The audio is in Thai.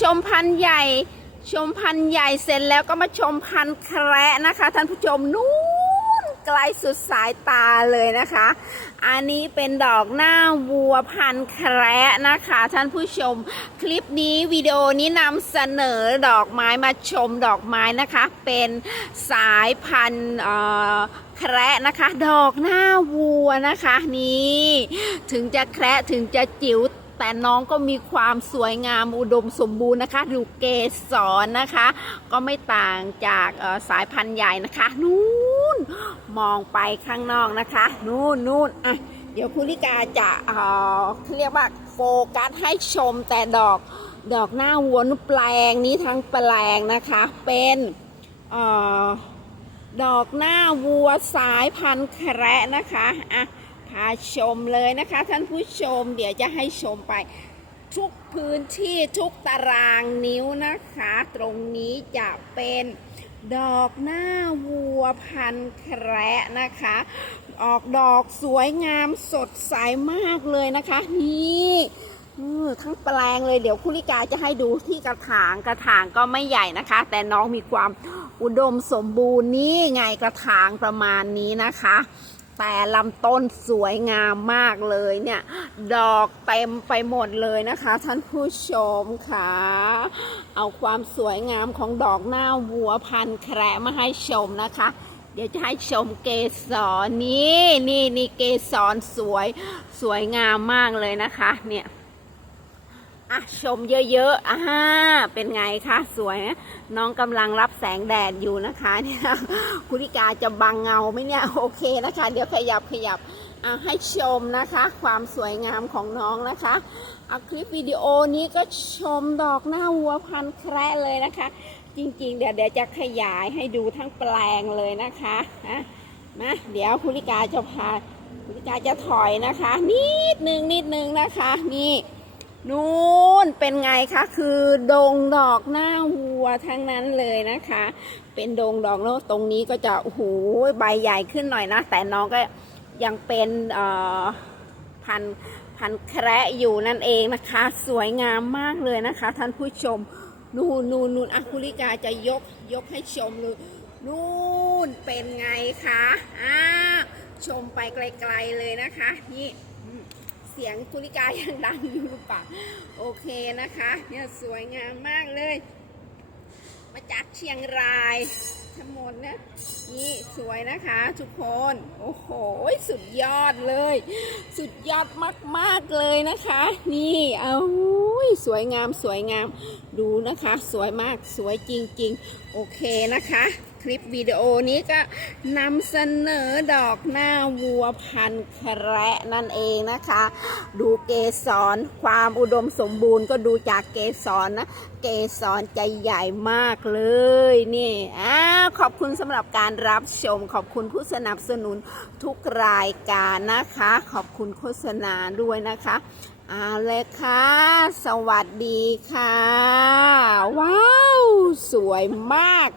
ชมพันธุ์ใหญ่ ชมพันธุ์ใหญ่เสร็จแล้วก็มาชมพันธุ์แคระนะคะ ท่านผู้ชมนู้นไกลสุดสายตาเลยนะคะ อันนี้เป็นดอกหน้าวัวพันธุ์แคระนะคะ ท่านผู้ชม คลิปนี้วิดีโอนี้นำเสนอดอกไม้มาชมดอกไม้นะคะ เป็นสายพันธุ์แคระนะคะ ดอกหน้าวัวนะคะ นี่ ถึงจะแคระถึงจะจิ๋ว แต่น้องก็มีความสวยงามอุดมสมบูรณ์นะคะดูเกสรนะคะ ก็ไม่ต่างจากสายพันธุ์ใหญ่นะคะ นู่นมองไปข้างนอกนะคะ นู่นนู่นอะเดี๋ยวคุณลิกาจะเอ่อเขาเรียกว่าโฟกัสให้ชมแต่ดอกดอกหน้าวัวนุแปลงนี้ทั้งแปลงนะคะ เป็นออดอกหน้าวัวสายพันธุ์แคระนะคะอะ พาชมเลยนะคะ ท่านผู้ชมเดี๋ยวจะให้ชมไป ทุกพื้นที่ทุกตารางนิ้วนะคะ ตรงนี้จะเป็นดอกหน้าวัวพันแคระนะคะ ออกดอกสวยงามสดใสมากเลยนะคะ นี่ทั้งแปลงเลยเดี๋ยวคุณลิกาจะให้ดูที่กระถางกระถางก็ไม่ใหญ่นะคะ แต่น้องมีความอุดมสมบูรณ์นี่ไงกระถางประมาณนี้นะคะ แต่ลำต้นสวยงามมากเลยเนี่ย ดอกเต็มไปหมดเลยนะคะ ท่านผู้ชมค่ะ เอาความสวยงามของดอกหน้าวัวพันแคระมาให้ชมนะคะ เดี๋ยวจะให้ชมเกสรนี่นี่นี่เกสรสวย สวยงามมากเลยนะคะ เนี่ย อะชมเยอะๆอ่าเป็นไงคะสวยนะน้องกำลังรับแสงแดดอยู่นะคะเนี่ยคุณลิกาจะบังเงาไหมเนี่ยโอเคนะคะ เดี๋ยวขยับขยับอะให้ชมนะคะ ความสวยงามของน้องนะคะเอาคลิปวิดีโอนี้ก็ชมดอกหน้าวัวพันแคระเลยนะคะ จริงๆ เดี๋ยวเดี๋ยวจะขยายให้ดูทั้งแปลงเลยนะคะนะมาเดี๋ยวคุณลิกาจะพาคุณลิกาจะถอยนะคะ นิดนึงนิดนึงนะคะนี่ นู่นเป็นไงคะคือดงดอกหน้าวัวทั้งนั้นเลยนะคะ เป็นดงดอกแล้วตรงนี้ก็จะโอ้โหใบใหญ่ขึ้นหน่อยนะ แต่น้องก็ยังเป็นพันพันแคระอยู่นั่นเองนะคะ สวยงามมากเลยนะคะ ท่านผู้ชมนู่นนู่นนู่นอะคุลิกาจะยกยกให้ชมเลยนู่นเป็นไงคะอ่าชมไปไกล ๆเลยนะคะนี่ สียงคุริกายังดังอยู่หรือเปล่าโอเคนะคะ เนี่ยสวยงามมากเลย มาจากเชียงรายทั้งหมดนะนี่สวยนะคะทุกคน โอ้โห สุดยอดเลย สุดยอดมาก ๆ เลยนะคะ นี่เอาอุ้ยสวยงามสวยงาม ดูนะคะ สวยมากสวยจริง ๆ โอเคนะคะ คลิปวิดีโอนี้ก็นำเสนอดอกหน้าวัวพันธุ์แคระนั่นเองนะคะ ดูเกสรความอุดมสมบูรณ์ก็ดูจากเกสรนะเกสรใจใหญ่มากเลยนี่อ้าวขอบคุณสำหรับการรับชม ขอบคุณผู้สนับสนุนทุกรายการนะคะ ขอบคุณโฆษณาด้วยนะคะเอาเลยค่ะ สวัสดีค่ะ ว้าว สวยมาก